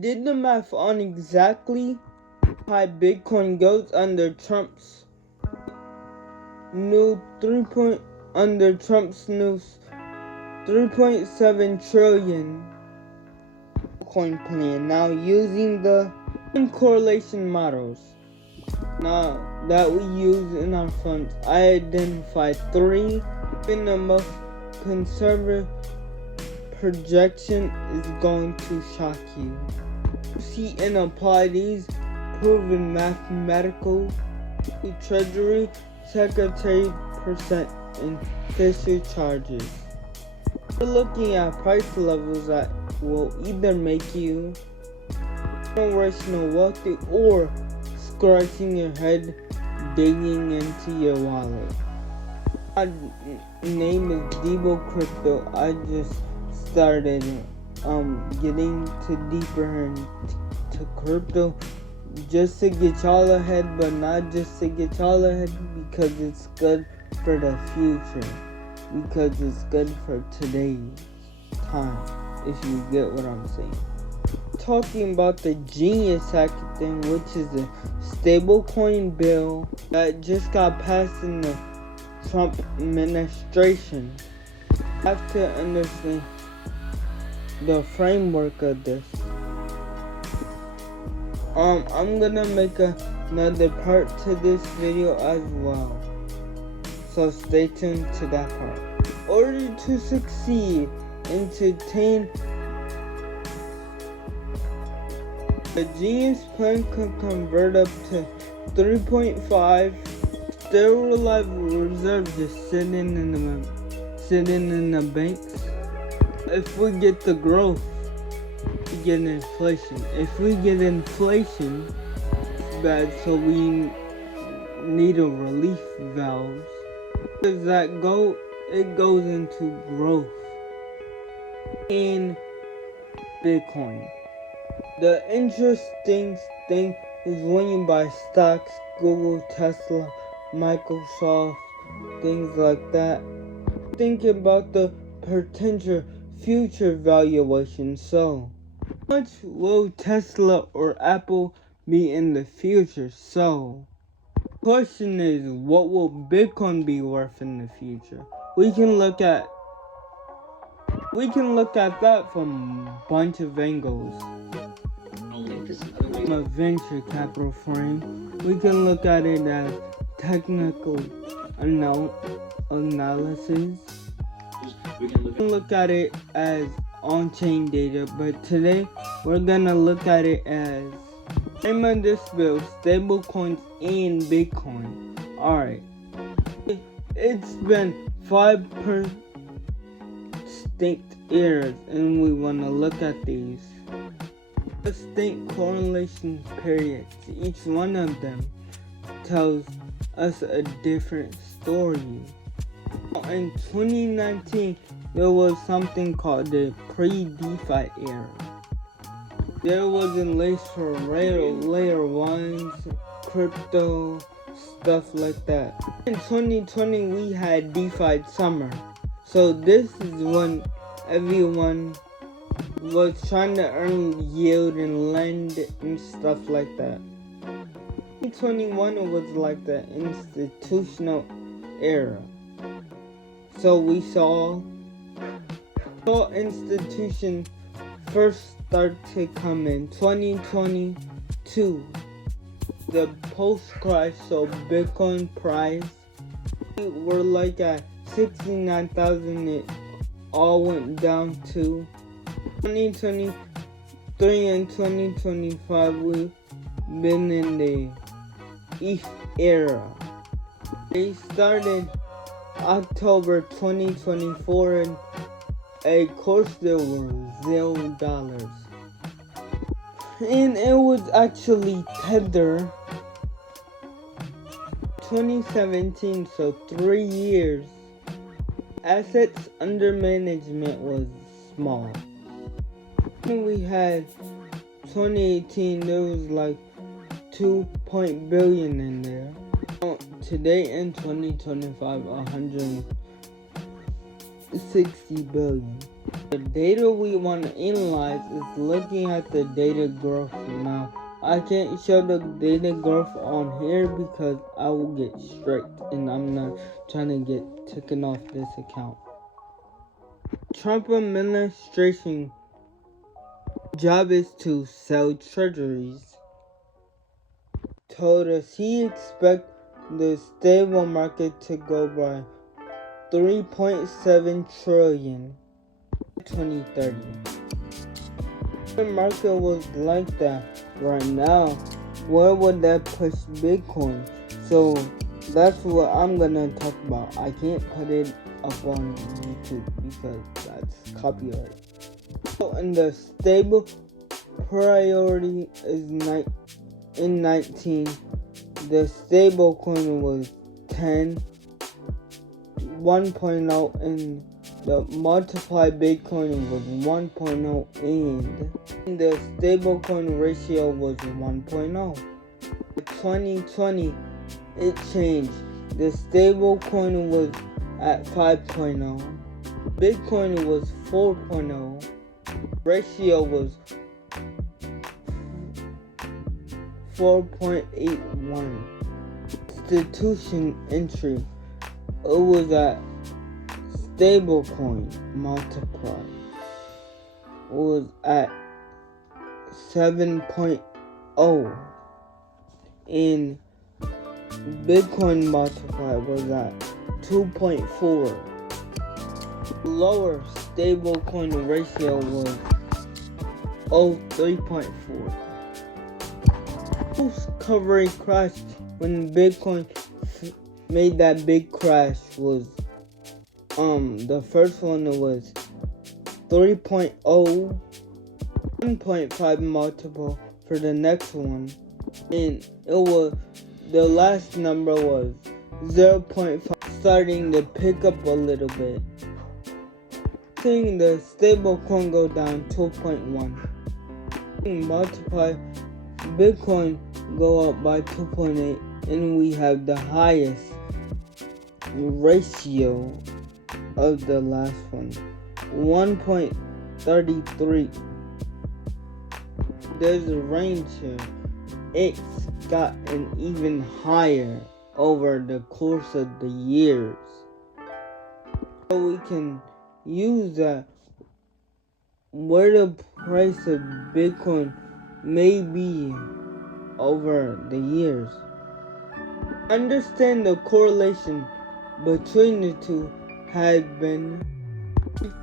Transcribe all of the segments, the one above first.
did the math on exactly how Bitcoin goes under Trump's new 3.7 trillion coin plan. Now using the correlation models now that we use in our funds, I identified 3 in the most conservative projection is going to shock you. See and apply these proven mathematical Treasury Secretary percent and fiscal charges. We're looking at price levels that will either make you generational wealthy or scratching your head digging into your wallet. My name is Debo Crypto. I just started getting deeper into crypto just to get y'all ahead, but not just to get y'all ahead, because it's good for the future, because it's good for today's time, if you get what I'm saying. Talking about the Genius Act thing, which is a stablecoin bill that just got passed in the Trump administration. You have to understand the framework of this. I'm gonna make another part to this video as well, so stay tuned to that part. In order to succeed and to attain the Genius plan, could convert up to 3.5 still reliable reserves just sitting in the banks. If we get the growth, we get inflation. If we get inflation, it's bad, so we need a relief valve. Does that go? It goes into growth in Bitcoin. The interesting thing is when you buy stocks, Google, Tesla, Microsoft, things like that, think about the potential future valuation. So, how much will Tesla or Apple be in the future? So, question is, what will Bitcoin be worth in the future? We can look at that from a bunch of angles. From a venture capital frame, we can look at it as technical analysis. We can look at it as on-chain data, but today we're gonna look at it as name of this bill, stablecoins and Bitcoin. Alright, it's been 5 distinct eras, and we wanna look at these distinct correlation periods. Each one of them tells us a different story. In 2019, there was something called the pre-DeFi era. There was a list for layer ones, crypto, stuff like that. In 2020, we had DeFi summer. So this is when everyone was trying to earn yield and lend and stuff like that. 2021 was like the institutional era. So we saw institutions first start to come in 2022. The post-crash, so Bitcoin price were like at 69,000. It all went down to 2023 and 2025. We've been in the ETH era. They started October 2024, and of course there were $0. And it was actually Tether 2017, so 3 years. Assets under management was small. When we had 2018, there was like 2 billion in there. Today in 2025, 160 billion. The data we want to analyze is looking at the data growth. Now, I can't show the data growth on here because I will get strict and I'm not trying to get taken off this account. Trump administration job is to sell treasuries. Told us he expects the stable market to go by 3.7 trillion 2030. The market was like that right now, where would that push Bitcoin? So that's what I'm gonna talk about. I can't put it up on YouTube because that's copyright. So in the stable priority is in 19, the stable coin was 10, 1.0, and the multiplied Bitcoin was 1.0, and the stablecoin ratio was 1.0. In 2020, it changed. The stablecoin was at 5.0. Bitcoin was 4.0. Ratio was 4.81. Institution entry, it was at stablecoin multiplied was at 7.0 and Bitcoin multiplied was at 2.4. Lower stablecoin ratio was 3.4. Most recovery crash when Bitcoin made that big crash was the first one was 3.0, 1.5 multiple for the next one, and the last number was 0.5, starting to pick up a little bit. Seeing the stable coin go down 2.1. Multiply Bitcoin go up by 2.8, and we have the highest ratio of the last one, 1.33. There's a range here. It's gotten even higher over the course of the years. So we can use that where the price of Bitcoin may be over the years. Understand the correlation between the two has been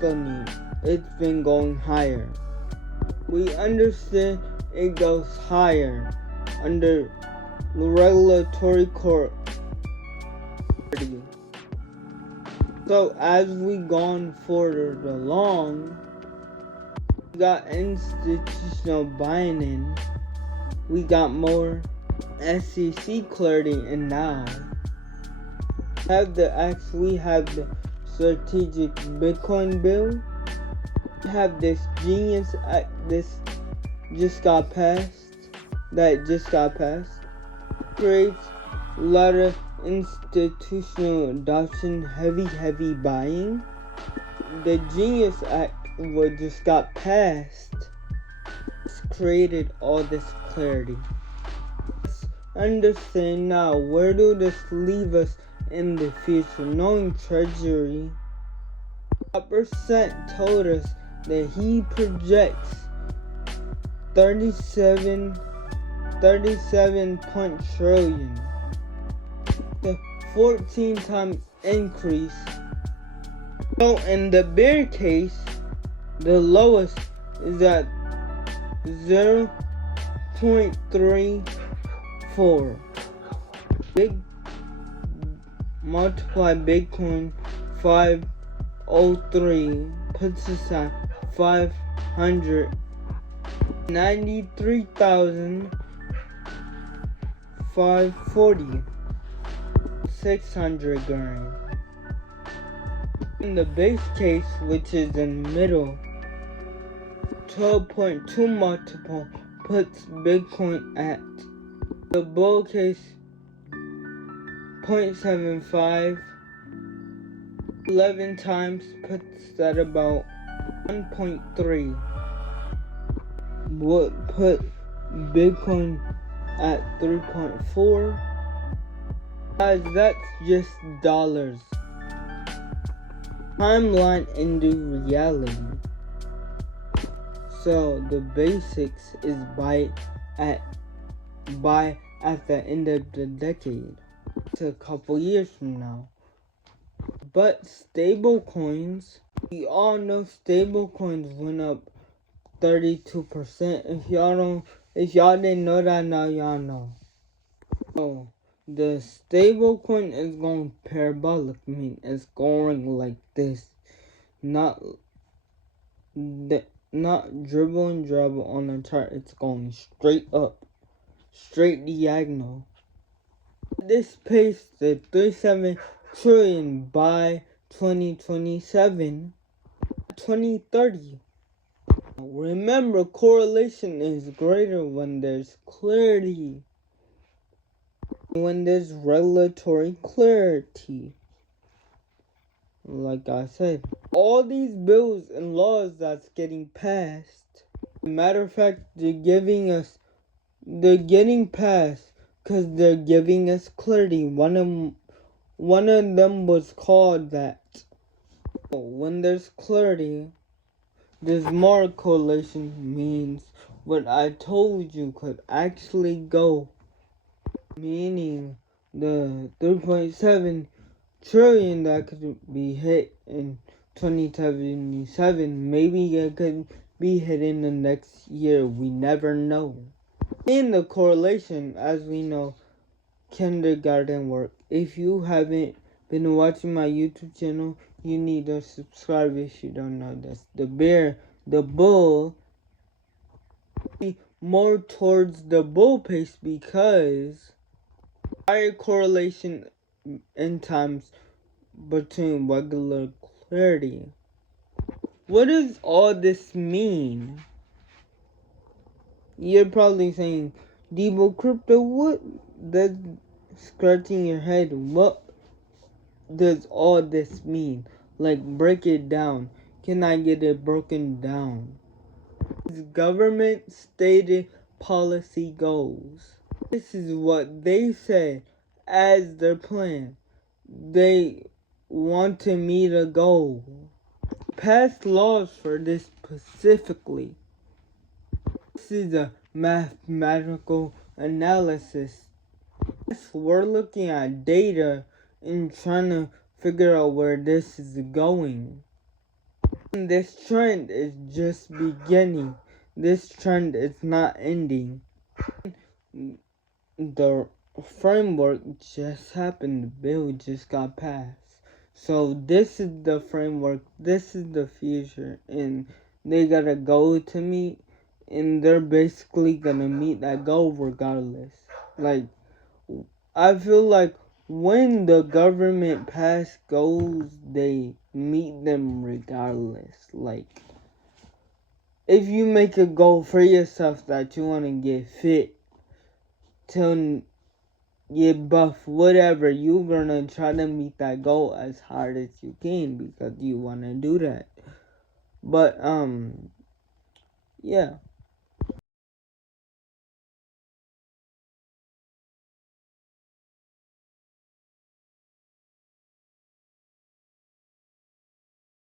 funny. It's been going higher. We understand it goes higher under the regulatory court. So as we gone further along, we got institutional buying in, we got more SEC clarity, and now we have the strategic Bitcoin bill. We have this Genius Act that just got passed. Creates a lot of institutional adoption, heavy buying. The Genius Act what just got passed. It's created all this clarity. Let's understand now, where do this leave us in the future? Knowing Treasury, percent told us that he projects 37 trillion. The 14 times increase. So in the bear case, the lowest is at 0.34. Big multiply Bitcoin 503 puts us at 593,540, 600 grand. In the base case, which is in the middle, 12.2 multiple puts Bitcoin at. The bull case, 0.75, 11 times puts that about 1.3 would put Bitcoin at 3.4. Guys, that's just dollars. Timeline into reality. So the basics is buy at the end of the decade. It's a couple years from now. But stable coins, we all know stable coins went up 32%. If y'all didn't know that, now y'all know. So the stable coin is going parabolic, I mean it's going like this. Not dribble and dribble on the chart, it's going straight up. Straight diagonal. This pace to 37 trillion by 2027, 2030. Remember, correlation is greater when there's clarity. When there's regulatory clarity. Like I said, all these bills and laws that's getting passed, matter of fact, they're getting passed because they're giving us clarity. One of them was called that. When there's clarity, there's more correlation, means what I told you could actually go. Meaning the 3.7 trillion that could be hit in 2077, maybe it could be hit in the next year. We never know. In the correlation, as we know, kindergarten work. If you haven't been watching my YouTube channel, you need to subscribe if you don't know this. The bull, more towards the bull pace because higher correlation in times between regular clarity. What does all this mean? You're probably saying, Debo Crypto, what? That's scratching your head. What does all this mean? Like, break it down. Can I get it broken down? Government stated policy goals. This is what they said as their plan. They want to meet a goal. Pass laws for this specifically. This is a mathematical analysis. We're looking at data and trying to figure out where this is going. And this trend is just beginning. This trend is not ending. The framework just happened. The bill just got passed. So this is the framework. This is the future. And they got a goal to meet. And they're basically gonna meet that goal regardless. Like, I feel like when the government pass goals, they meet them regardless. Like, if you make a goal for yourself that you want to get fit, till get buff, whatever, you're gonna try to meet that goal as hard as you can because you want to do that. But, yeah.